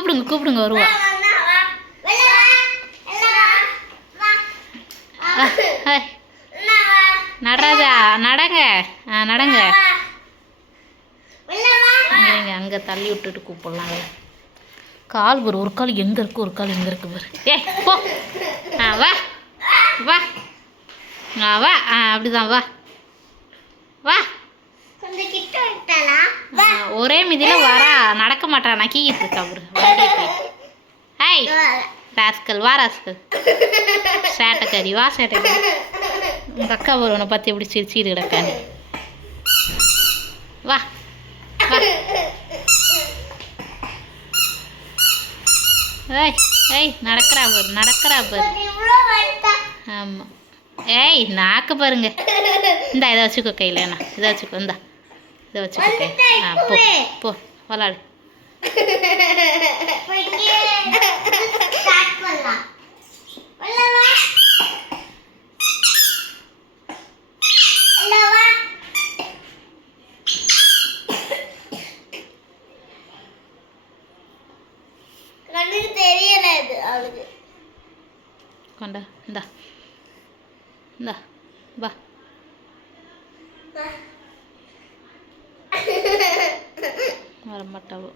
கூப்பிடுங்க கூப்பிடுங்க வருவோம். நடராஜா நடங்க நடங்க. இங்கே அங்கே தள்ளி விட்டுட்டு கூப்பிடலாம். கால் ஒரு கால் எங்கே இருக்குது ஒரு கால் எங்கே இருக்குது பாரு. ஏ போ வா வா வா அப்படிதான் வா வா. ஒரே மிதியில் வரா நடக்க மாட்டா நக்கிக்கிட்டு இருக்கா அவரு. ஹாய் ராஸ்கல் வா ராஸ்கல். சேட்டைக்காரி வா சேட்டைக்காரி. உங்கள் அக்கா ஒருவனை பார்த்து எப்படி சிரிச்சிட்டு கிடக்கானு. வா வா. ஏய் ஏய் நடக்கிறா பாரு நடக்கிறா பாரு. ஆமாம் ஏய் நாக்கு பாருங்க. இந்தா இதை வச்சுக்கோ கையில் என்ன இதை வச்சுக்கோ. இந்தா இதை வச்சுக்கோ கை. போ போ விளாடு. கொண்டா இந்தா இந்தா வா. வரமாட்டாவோ.